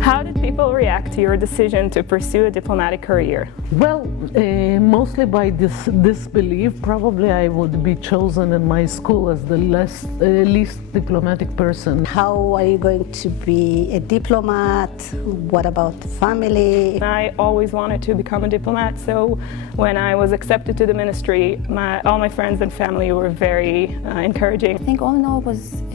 How did people react to your decision to pursue a diplomatic career? Well, mostly by disbelief. Probably I would be chosen in my school as the least diplomatic person. How are you going to be a diplomat? What about the family? I always wanted to become a diplomat, so when I was accepted to the ministry, all my friends and family were very encouraging. I think all in all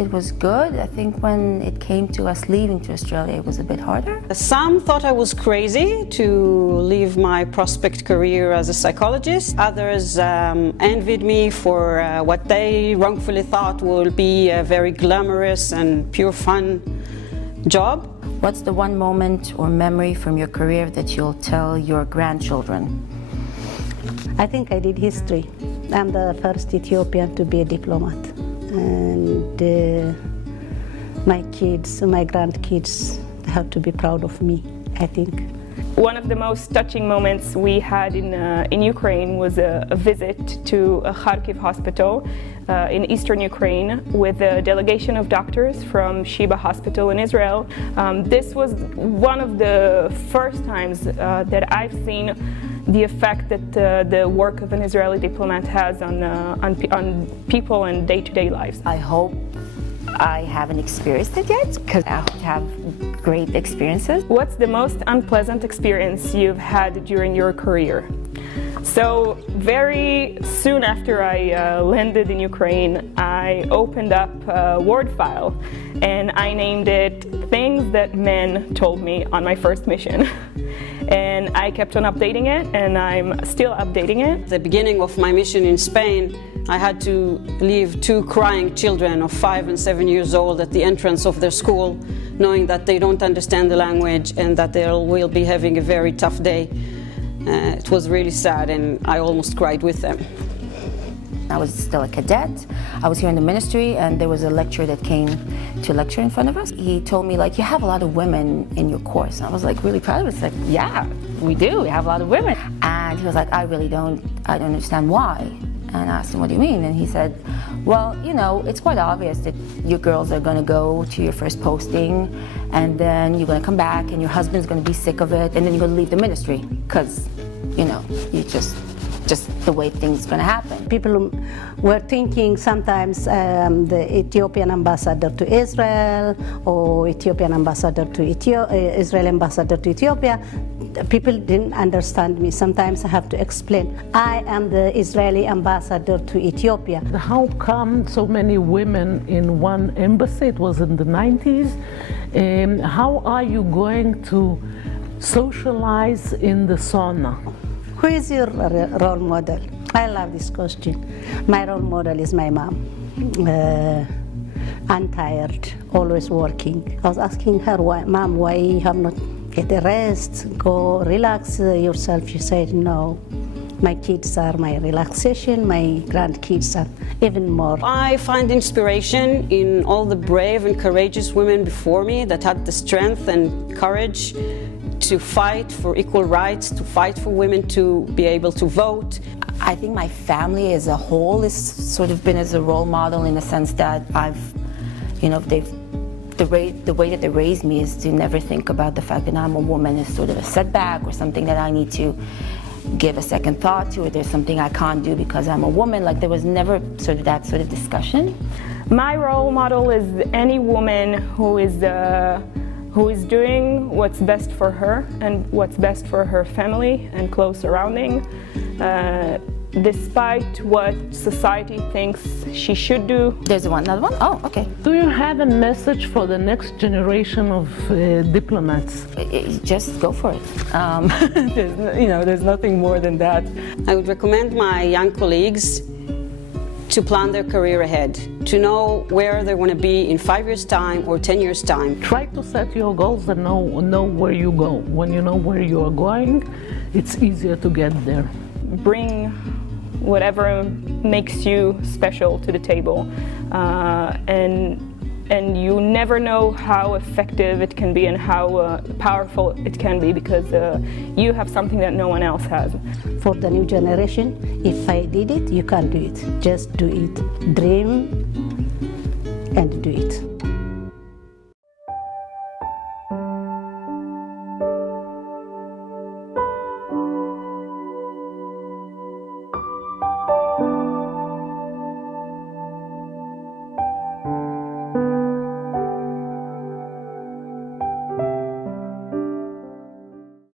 it was good. I think when it came to us leaving to Australia, it was a bit harder. Some thought I was crazy to leave my prospect career as a psychologist. Others envied me for what they wrongfully thought would be a very glamorous and pure fun job. What's the one moment or memory from your career that you'll tell your grandchildren? I think I did history. I'm the first Ethiopian to be a diplomat. And my kids, my grandkids, have to be proud of me, I think. One of the most touching moments we had in Ukraine was a visit to a Kharkiv hospital in eastern Ukraine with a delegation of doctors from Sheba Hospital in Israel. This was one of the first times that I've seen the effect that the work of an Israeli diplomat has on people and day-to-day lives. I hope I haven't experienced it yet, because I hope to have great experiences. What's the most unpleasant experience you've had during your career? So very soon after I landed in Ukraine, I opened up a Word file and I named it Things That Men Told Me on My First Mission. And I kept on updating it, and I'm still updating it. At the beginning of my mission in Spain, I had to leave 2 crying children of 5 and 7 years old at the entrance of their school, knowing that they don't understand the language and that they will be having a very tough day. It was really sad, and I almost cried with them. I was still a cadet. I was here in the ministry, and there was a lecturer that came to lecture in front of us. He told me, like, you have a lot of women in your course. And I was like really proud of it. It's like, yeah, we do. We have a lot of women. And he was like, I don't understand why. And I asked him, what do you mean? And he said, well, you know, it's quite obvious that your girls are going to go to your first posting, and then you're going to come back, and your husband's going to be sick of it, and then you're going to leave the ministry because, you know, you just the way things are going to happen. People were thinking sometimes the Ethiopian ambassador to Israel or Ethiopian ambassador to Israel ambassador to Ethiopia. People didn't understand me. Sometimes I have to explain. I am the Israeli ambassador to Ethiopia. How come so many women in one embassy? It was in the 90s. How are you going to socialize in the sauna? Who is your role model? I love this question. My role model is my mom. Untired, always working. I was asking her, Mom, why you have not get a rest? Go relax yourself. She said, no. My kids are my relaxation, my grandkids are even more. I find inspiration in all the brave and courageous women before me that had the strength and courage to fight for equal rights, to fight for women to be able to vote. I think my family as a whole has sort of been as a role model in the sense that the way that they raised me is to never think about the fact that I'm a woman as sort of a setback or something that I need to give a second thought to, or there's something I can't do because I'm a woman. Like, there was never sort of that sort of discussion. My role model is any woman who is doing what's best for her and what's best for her family and close surrounding, despite what society thinks she should do. There's another one? Oh, okay. Do you have a message for the next generation of diplomats? Just go for it. There's nothing more than that. I would recommend my young colleagues to plan their career ahead, to know where they want to be in 5 years' time or 10 years' time. Try to set your goals and know where you go. When you know where you are going, it's easier to get there. Bring whatever makes you special to the table, and you never know how effective it can be and how powerful it can be, because you have something that no one else has. For the new generation, if I did it, you can do it. Just do it. Dream and do it.